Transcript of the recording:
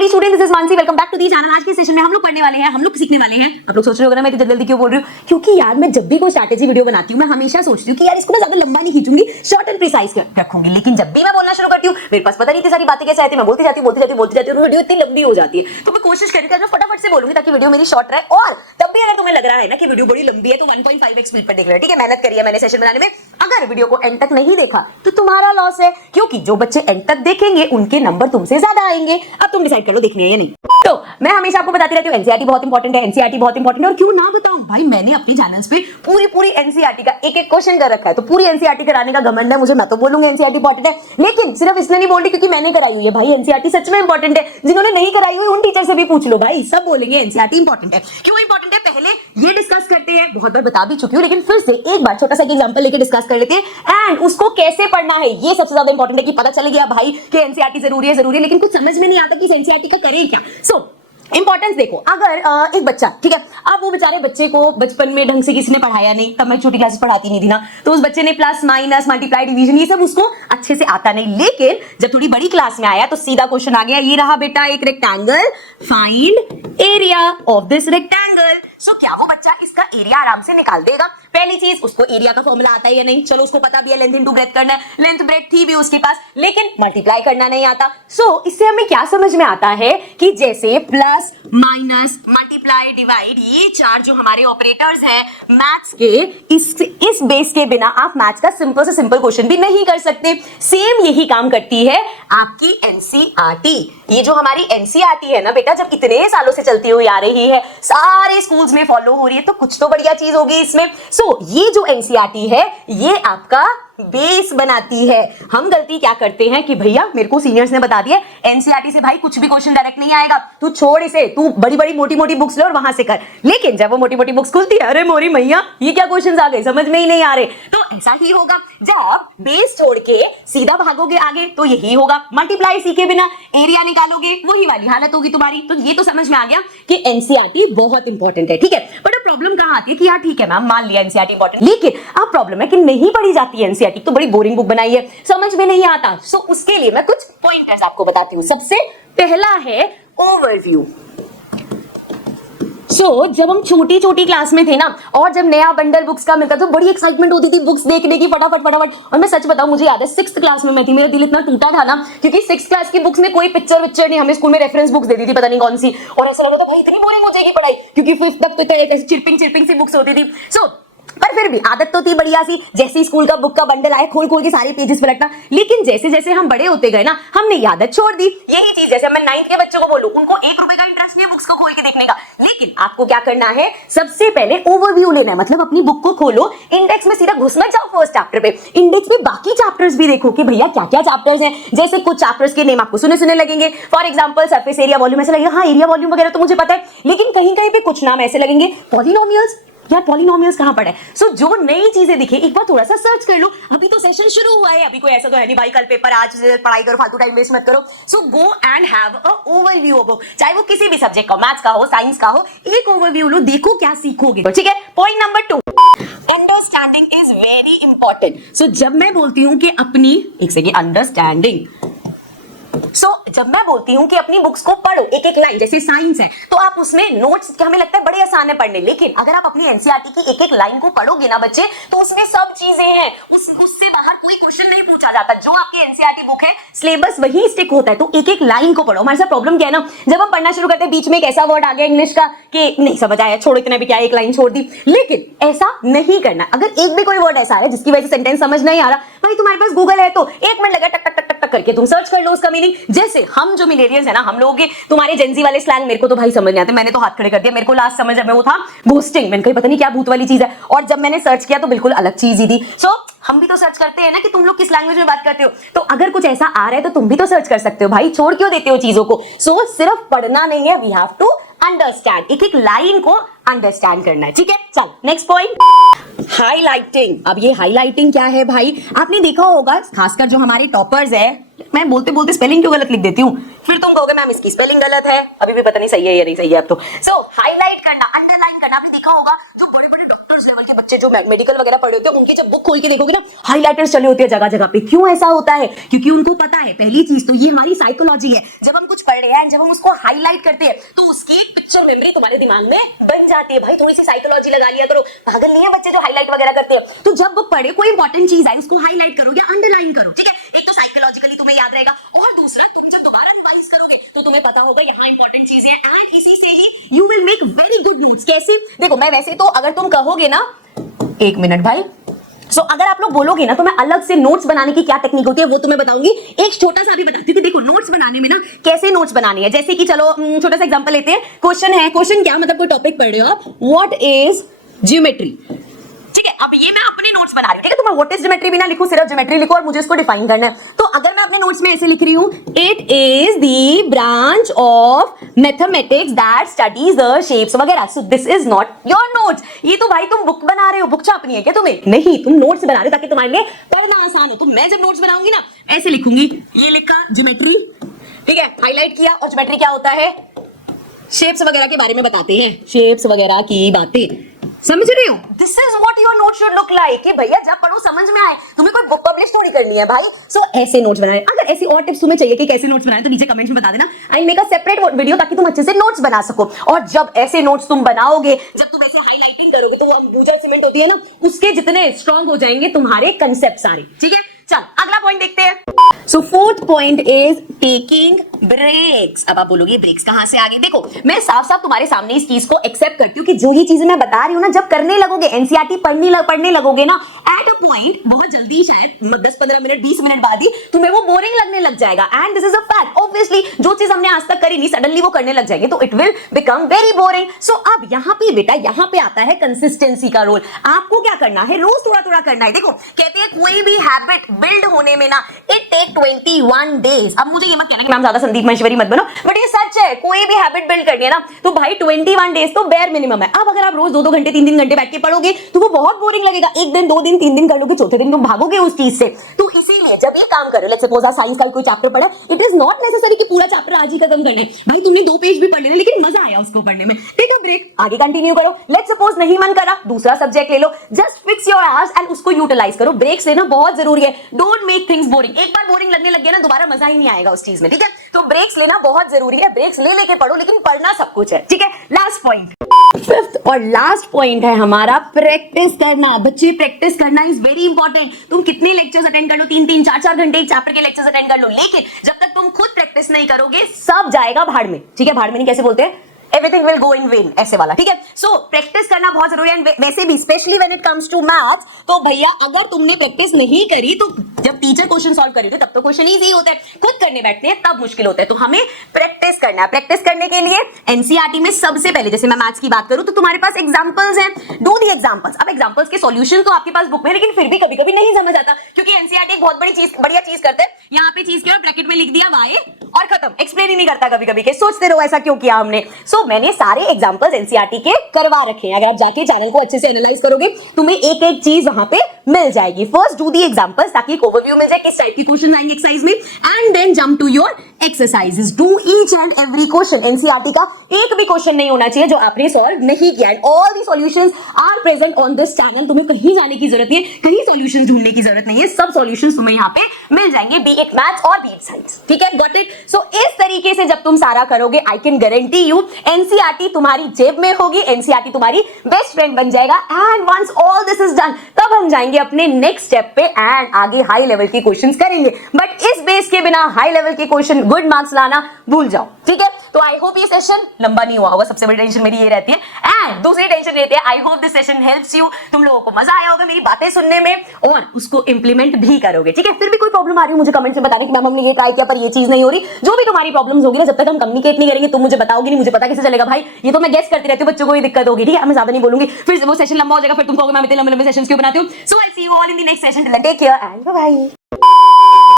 Lovely student, this is Mansi, welcome back to the channel. आज के session में हम लोग पढ़ने वाले हैं, हम लोग सीखने वाले हैं। आप लोग सोच रहे होंगे ना मैं इतनी जल्दी क्यों बोल रही हूँ, क्योंकि यार मैं जब भी कोई स्ट्रैटेजी वीडियो बनाती हूँ मैं हमेशा सोचती हूँ कि यार इसको ना ज्यादा लंबा नहीं खींचूंगी, शॉर्ट एंड प्रिसाइज रखूंगी। लेकिन जब भी मैं बोलना शुरू करती हूँ मेरे पास पता नहीं इतनी सारी बातें कैसे आती है, मैं बोलती जाती हूँ और वीडियो इतनी लंबी हो जाती है। तो मैं कोशिश करूंगी आज मैं फटाफट से बोलूंगी ताकि वीडियो मेरी शॉर्ट रहे। और तब भी अगर तुम्हें लग रहा है ना कि वीडियो बड़ी लंबी है तो 1.5x स्पीड पर देख रहे हो, ठीक है। मेहनत करी है मैंने सेशन बनाने में। अगर वीडियो को एंड तक नहीं देखा तो तुम्हारा लॉस है, क्योंकि जो बच्चे एंड तक देखेंगे उनके नंबर तुमसे ज्यादा आएंगे। अब तुम डिसाइड कर लो देखनी है या नहीं। तो मैं हमेशा आपको बताती रहती हूँ एनसीईआरटी बहुत इंपॉर्टेंट है, एनसीईआरटी बहुत इंपॉर्टेंट है। और क्यों ना बताऊं भाई, मैंने अपने चैनल्स पे पूरी एनसीईआरटी का एक क्वेश्चन कर रखा है। तो पूरी एनसीईआरटी कराने का घमंड है मुझे, मैं तो बोलूंगी एनसीईआरटी इंपॉर्टेंट है। लेकिन सिर्फ इसलिए नहीं बोल रही क्योंकि मैंने कराई हुई है भाई, एनसीईआरटी सच में इंपॉर्टेंट है। जिन्होंने नहीं कराई हुई उन टीचर से भी पूछ लो भाई, सब बोलेंगे एनसीईआरटी इंपॉर्टेंट है। क्यों इंपॉर्टेंट है पहले ये डिस्कस करते हैं, बहुत बार बता भी चुकी हूँ लेकिन फिर से एक बार छोटा सा एग्जांपल लेके डिस्कस कर लेते हैं। एंड उसको कैसे पढ़ना है ये सबसे ज्यादा इंपॉर्टेंट है कि पता चल गया भाई कि एनसीईआरटी जरूरी है, लेकिन कुछ समझ में नहीं आता कि एनसीईआरटी का करें क्या। सो इंपॉर्टेंस देखो, अगर एक बच्चा, ठीक है, अब वो बेचारे बच्चे को बचपन में ढंग से किसी ने पढ़ाया नहीं, तब मैं छोटी क्लासेस पढ़ाती नहीं थी ना, तो उस बच्चे ने प्लस माइनस मल्टीप्लाई डिवीजन ये सब उसको अच्छे से आता नहीं। लेकिन जब थोड़ी बड़ी क्लास में आया तो सीधा क्वेश्चन आ गया, ये रहा बेटा एक rectangle, find area of this rectangle. So क्या वो बच्चा इसका एरिया आराम से निकाल देगा? पहली चीज, उसको एरिया का फॉर्मूला आता है या नहीं? चलो उसको पता भी है, लेंथ इनटू ब्रेथ करना है, लेंथ ब्रेथ थी भी उसके पास, लेकिन मल्टीप्लाई करना नहीं आता। सो इससे हमें क्या समझ में आता है कि जैसे प्लस माइनस मल्टीप्लाई डिवाइड, ये चार जो हमारे ऑपरेटर्स हैं मैथ्स के, इस बेस के बिना आप मैथ्स का सिंपल से सिंपल क्वेश्चन भी नहीं कर सकते। सेम यही काम करती है आपकी एनसीईआरटी। ये जो हमारी एनसीईआरटी है ना बेटा, जब इतने सालों से चलती हुई आ रही है, सारे स्कूल्स में फॉलो हो रही है, तो कुछ तो बढ़िया चीज होगी इसमें। सो ये जो एनसीईआरटी है ये आपका बेस बनाती है। हम गलती क्या करते हैं कि भैया मेरे को सीनियर्स ने बता दिया एनसीईआरटी से भाई कुछ भी क्वेश्चन डायरेक्ट नहीं आएगा, तू छोड़ इसे, तू बड़ी मोटी बुक्स ले और वहां से कर। लेकिन जब वो मोटी बुक्स खुलती है, अरे मोरी मैया ये क्या क्वेश्चंस आ गए, समझ में ही नहीं आ रहे। तो ऐसा ही होगा, जब बेस छोड़ के सीधा भागोगे आगे तो यही होगा। मल्टीप्लाई सीखे बिना एरिया निकालोगे, वही वाली हालत होगी तुम्हारी। तो ये तो समझ में आ गया कि एनसीईआरटी बहुत इंपॉर्टेंट है, ठीक है। बट प्रॉब्लम कहां आती है कि यार ठीक है मैम मान लिया एनसीईआरटी इंपॉर्टेंट, लेकिन अब प्रॉब्लम है कि नहीं पढ़ी जाती है एनसीईआरटी। तो बड़ी बोरिंग बुक बनाई है, समझ में नहीं आता। सो उसके लिए मैं कुछ पॉइंटर्स आपको बताती हूं। सबसे पहला है ओवरव्यू। जब हम छोटी क्लास में थे ना, और जब नया बंडल बुक्स का मिलता तो बड़ी एक्साइटमेंट होती थी बुक्स देखने की, फटाफट। और मैं सच बताऊं, मुझे याद है 6th क्लास में मैं थी, मेरा दिल इतना टूटा था ना, क्योंकि 6th क्लास की बुक्स में कोई पिक्चर नहीं, हमें स्कूल में रेफरेंस बुक्स दे दी थी पता नहीं कौन सी, और ऐसा लगा था भाई इतनी बोरिंग हो जाएगी पढ़ाई, क्योंकि 5th तक तो चिरपिंग सी बुक्स होती थी। पर फिर भी आदत तो थी बढ़िया सी, जैसे स्कूल का बुक का बंडल आए खोल के सारे पेजेस पलटना। लेकिन जैसे हम बड़े होते गए ना, हमने ये आदत छोड़ दी। यही चीज जैसे मैं 9th के बच्चों को बोलूं, उनको 1 रुपए का इंटरेस्ट नहीं है बुक्स को खोल के देखने का। लेकिन आपको क्या करना है, सबसे पहले ओवरव्यू लेना है, मतलब अपनी बुक को खोलो, इंडेक्स में सीधा घुस मत जाओ फर्स्ट चैप्टर पे, इंडेक्स में बाकी चैप्टर्स भी देखो कि भैया क्या क्या चैप्टर्स हैं। जैसे कुछ चैप्टर्स के नेम आपको सुने लगेंगे, for example surface area volume, ऐसे लगेगा हाँ एरिया वॉल्यूम वगैरह तो मुझे पता है, लेकिन कहीं पे कुछ नाम ऐसे लगेंगे, पॉलिनोमियल्स, यार पॉलिनोमियल्स कहां पढ़े। सो जो नई चीजें दिखे एक बार थोड़ा सा सर्च कर लो। अभी तो सेशन शुरू हुआ है, अभी कोई ऐसा तो है नहीं भाई कल पेपर, आज पढ़ाई करो, फालतू टाइम वेस्ट मत करो। So go and have a overview of book, चाहे वो किसी भी सब्जेक्ट का, मैथ्स का हो, साइंस का हो, एक ओवरव्यू लो, देखो क्या सीखोगे। तो ठीक है, point number 2, understanding is very important. So जब मैं बोलती हूं कि अपनी अंडरस्टैंडिंग, जब मैं बोलती हूं कि अपनी बुक्स को पढ़ो एक लाइन, जैसे साइंस है तो आप उसमें नोट्स हमें लगता है बड़े आसान है पढ़ने, लेकिन अगर आप अपनी एनसीईआरटी की एक लाइन को पढ़ोगे ना बच्चे, तो उसमें सब चीजें हैं, उससे बाहर कोई क्वेश्चन नहीं पूछा जाता। जो आपकी एनसीईआरटी बुक है सिलेबस वही स्टिक होता है, तो एक लाइन को पढ़ो। हमारे साथ प्रॉब्लम क्या है ना, जब हम पढ़ना शुरू करते हैं बीच में एक ऐसा वर्ड आ गया इंग्लिश का कि नहीं समझ आया, छोड़ो इतना भी क्या, एक लाइन छोड़ दी। लेकिन ऐसा नहीं करना। अगर एक भी कोई वर्ड ऐसा है जिसकी वजह से सेंटेंस समझ नहीं आ रहा, भाई तुम्हारे पास गूगल है तो 1 मिनट लगा टक टक टक टक करके तुम सर्च कर लो उसका मीनिंग। जैसे हम जो मिलेनियल्स है ना, हम लोग तुम्हारे जेंजी वाले स्लैंग मेरे को तो भाई समझ नहीं आते, मैंने तो हाथ खड़े कर दिया। मेरे को लास्ट समझ में वो था बूस्टिंग, मैंने कहा पता नहीं क्या भूत वाली चीज है, और जब मैंने सर्च किया तो बिल्कुल अलग चीज ही थी। सो हम भी तो सर्च करते हैं ना कि तुम लोग किस लैंग्वेज में बात करते हो, तो अगर कुछ ऐसा आ रहा है तो तुम भी तो सर्च कर सकते हो भाई, छोड़ क्यों देते हो चीजों को। सो सिर्फ पढ़ना नहीं है, वी हैव टू अंडरस्टैंड, एक लाइन को अंडरस्टैंड करना है, ठीक है। चल नेक्स्ट पॉइंट, हाईलाइटिंग। अब ये हाईलाइटिंग क्या है भाई, आपने देखा होगा खासकर जो हमारे टॉपर्स है, मैं बोलते स्पेलिंग क्यों गलत लिख देती हूँ, फिर तुम कहोगे मैम इसकी स्पेलिंग गलत है, अभी भी पता नहीं सही है या नहीं सही है अब तो। सो हाईलाइट करना, अंडरलाइन करना, आपने देखा होगा जो बड़े-बड़े डॉक्टर्स डॉक्टर्स लेवल के बच्चे जो मेडिकल वगैरह पढ़े होते हैं उनकी जब बुक खोल के देखोगे ना हाईलाइटर्स चले होते हैं जगह जगह पे। क्यों ऐसा होता है? क्योंकि उनको पता है पहली चीज तो ये हमारी साइकोलॉजी है, जब हम कुछ पढ़ रहे हैं जब हम उसको हाईलाइट करते हैं तो उसकी एक पिक्चर मेमोरी तुम्हारे दिमाग में बन जाती है। भाई थोड़ी सी साइकोलॉजी लगा लिया करो, पागल नहीं है बच्चे जो हाईलाइट वगैरह करते हैं। तो जब बुक पढ़े कोई इंपॉर्टेंट चीज है उसको हाईलाइट करो या अंडरलाइन करो, ठीक है? एक तो साइकोलॉजिकली तुम्हें याद रहेगा और दूसरा तुम जब दोबारा रिवाइज करोगे तो तुम्हें पता होगा यहाँ इंपॉर्टेंट चीजें हैं एंड इसी से ही you will make very good notes. कैसे? देखो मैं वैसे तो अगर तुम कहोगे ना, एक मिनट भाई, अगर आप लोग बोलोगे ना तो मैं अलग से नोट्स बनाने की क्या टेक्निक होती है वो तुम्हें बताऊंगी। एक छोटा सा भी बताती हूँ कि देखो नोट्स बनाने में ना कैसे नोट्स बनाने हैं। जैसे कि चलो छोटा सा एग्जांपल लेते हैं। क्वेश्चन है, क्वेश्चन क्या मतलब कोई टॉपिक पढ़ रहे हो आप, व्हाट इज ज्योमेट्री, ठीक है? अब ये मैं अपने नोट्स बना रही हूँ, ठीक है? तो मैं व्हाट इज ज्योमेट्री भी ना लिखूं, सिर्फ ज्योमेट्री लिखो और मुझे इसको डिफाइन करना है। तो अगर मैं अपने नोट्स में ऐसे लिख रही हूँ, it is the branch of mathematics that studies the shapes वगैरह, so this is not your notes. ये तो भाई तुम बुक बना रहे हो, बुक छापनी है क्या तुम्हें? नहीं, तुम नोट्स बना रहे हो ताकि तुम्हारे लिए पढ़ना आसान हो। तो मैं जब नोट्स बनाऊंगी ना ऐसे लिखूंगी, ये लिखा ज्योमेट्री, ठीक है, हाईलाइट किया। और ज्योमेट्री क्या होता है? शेप्स वगैरह के बारे में बताते हैं, शेप्स वगैरह की बातें, समझ रहे हो? This is what your note should look like कि भैया जब पढ़ो समझ में आए, तुम्हें कोई बुक पब्लिश थोड़ी करनी है भाई। सो ऐसे नोट्स बनाए। अगर ऐसी और टिप्स तुम्हें चाहिए कि कैसे नोट्स बनाए तो नीचे कमेंट्स में बता देना, I make a separate video ताकि तुम अच्छे से नोट्स बना सको। और जब ऐसे नोट्स तुम बनाओगे, जब तुम ऐसे हाईलाइटिंग करोगे तो वो अंबुजा सीमेंट होती है ना, उसके जितने स्ट्रांग हो जाएंगे तुम्हारे कंसेप्ट सारे, ठीक है? चल अगला पॉइंट देखते हैं। So fourth point is taking breaks. अब आप बोलोगे ब्रेक्स कहां से आ गए? देखो मैं साफ साफ तुम्हारे सामने इस चीज को एक्सेप्ट करती हूँ कि जो ये चीजें मैं बता रही हूँ ना, जब करने लगोगे, एनसीईआरटी पढ़ने लगोगे ना, एट अ पॉइंट बहुत जल्दी, शायद 10-15 मिनट 20 मिनट बाद ही तुम्हें वो बोरिंग लगने लग जाएगा। And this is a fact. Obviously जो चीज हमने आज तक करी नहीं, सडनली वो करने लग जाएंगे तो it will become very boring. So अब यहाँ पे बेटा, यहाँ पे आता है कंसिस्टेंसी का रोल। आपको क्या करना है? रोज थोड़ा थोड़ा करना है। देखो कहते हैं कोई भी हैबिट बिल्ड होने में ना इट टेक 21 डेज। अब मुझे ये मत कहना कि मैम ज्यादा संदीप महेश्वरी मत बनो, बट ये सच है। कोई भी हैबिट बिल्ड करनी है ना तो भाई 21 डेज तो बेयर मिनिमम है। अब अगर आप रोज 2-2 घंटे 3-3 घंटे बैठ के पढ़ोगे तो वो बहुत बोरिंग लगेगा। एक दिन 2 दिन 3 दिन कर लोगे, चौथे दिन तुम भागोगे उस चीज से। तो इसीलिए जब ये काम करो, लेट्स सपोज साइंस का कोई चैप्टर पढ़ा, इट इज नॉट नेसेसरी कि पूरा चैप्टर आज ही खत्म करना है। भाई तुमने 2 पेज भी पढ़ लेना लेकिन मजा आया उसको पढ़ने में, टेक अ ब्रेक, आगे कंटिन्यू करो। लेट्स सपोज नहीं मन करा, दूसरा सब्जेक्ट ले लो, just fix your hours and उसको यूटिलाइज करो। ब्रेक्स लेना बहुत जरूरी है। Don't make things boring. एक बार बोरिंग लगने लग गया ना, दोबारा मजा ही नहीं आएगा उस चीज में, ठीक है? तो ब्रेक्स लेना बहुत जरूरी है। ब्रेक्स ले लेके पढ़ो, लेकिन पढ़ना सब कुछ है, ठीक है? लास्ट पॉइंट, फिफ्थ और लास्ट पॉइंट है हमारा प्रैक्टिस करना। बच्चे प्रैक्टिस करना इज वेरी इंपॉर्टेंट। तुम कितने लेक्चर्स अटेंड कर लो, 3-3 4-4 घंटे एक चैप्टर के लेक्चर्स अटेंड कर लो, लेकिन जब तक तुम खुद प्रैक्टिस नहीं करोगे सब जाएगा भाड़ में, ठीक है? भाड़ में नहीं कैसे बोलते हैं, everything will go in when, ऐसे वाला, ठीक है? सो प्रैक्टिस करना बहुत जरूरी है। वैसे भी specially when it comes to maths, तो भैया अगर तुमने प्रैक्टिस नहीं करी तो जब टीचर क्वेश्चन सॉल्व करी तब तो क्वेश्चन इजी होता है, खुद करने बैठते हैं तब मुश्किल होता है। तो हमें प्रैक्टिस करना है। प्रैक्टिस करने के लिए एनसीईआरटी में सबसे पहले, जैसे मैं मैथ्स की बात करूं तो तुम्हारे पास एग्जांपल्स हैं, डू दी एग्जांपल्स। अब एग्जांपल्स के सॉल्यूशन तो आपके पास बुक में, लेकिन फिर भी कभी कभी नहीं समझ आता, क्योंकि एनसीईआरटी एक बहुत बढ़िया चीज करते हैं। यहाँ पे चीज के ब्रैकेट में लिख दिया वाई और खत्म, एक्सप्लेन ही नहीं करता कभी कभी के, सोचते रहो ऐसा क्यों किया हमने। सो मैंने सारे एग्जांपल्स एनसीईआरटी के करवा रखे हैं। अगर आप जाके चैनल को अच्छे से एनालाइज करोगे तुम्हें एक एक चीज वहां पे मिल जाएगी। फर्स्ट डू दी एग्जांपल्स ताकि एक ओवरव्यू मिल जाए किस टाइप के क्वेश्चन आएंगे एक्सरसाइज में, and then jump to your exercises. Do each and every question. NCERT का एक भी क्वेश्चन नहीं होना चाहिए जो आपने सॉल्व नहीं किया। And all the solutions are present on this channel. तुम्हें कहीं जाने की जरूरत नहीं है, कहीं सॉल्यूशंस ढूंढने की जरूरत नहीं है, सब सॉल्यूशंस तुम्हें यहाँ पे मिल जाएंगे, बी इट मैथ्स और बी इट साइंस, ठीक है? Got it? सो इस तरीके से जब तुम सारा करोगे, I can guarantee you NCERT तुम्हारी जेब में होगी, एनसीईआरटी तुम्हारी बेस्ट फ्रेंड बन जाएगा। And once all this is done, तब हम जाएंगे अपने नेक्स्ट स्टेप पे एंड आगे हाई लेवल के क्वेश्चंस करेंगे। बट इस बेस के बिना हाई लेवल के क्वेश्चन, गुड मार्क्स लाना भूल जाओ, ठीक है? तो आई होप ये सेशन लंबा नहीं हुआ होगा, सबसे बड़ी टेंशन मेरी ये रहती है। एंड दूसरी टेंशन रहती है, I hope this session helps you. तुम लोगों को मजा आया होगा मेरी बातें सुनने में और उसको इंप्लीमेंट भी करोगे, ठीक है? फिर भी कोई प्रॉब्लम आ रही है मुझे कमेंट में बताने कि मैम हमने ये ट्राई किया पर ये चीज नहीं हो रही। जो भी तुम्हारी प्रॉब्लम्स होगी ना, जब तक हम कम्युनिकेट नहीं करेंगे तुम मुझे बताओगे नहीं, मुझे पता कैसे चलेगा भाई? ये तो मैं गेस करती रहती हूँ, बच्चों को ये दिक्कत होगी, ठीक है? मैं ज्यादा नहीं बोलूंगी, फिर वो सेशन लंबा हो जाएगा, फिर तुम कहोगे मैम इतने लंबे सेशंस क्यों बनाती हूँ। So I see you all in the next session. Take care and bye bye.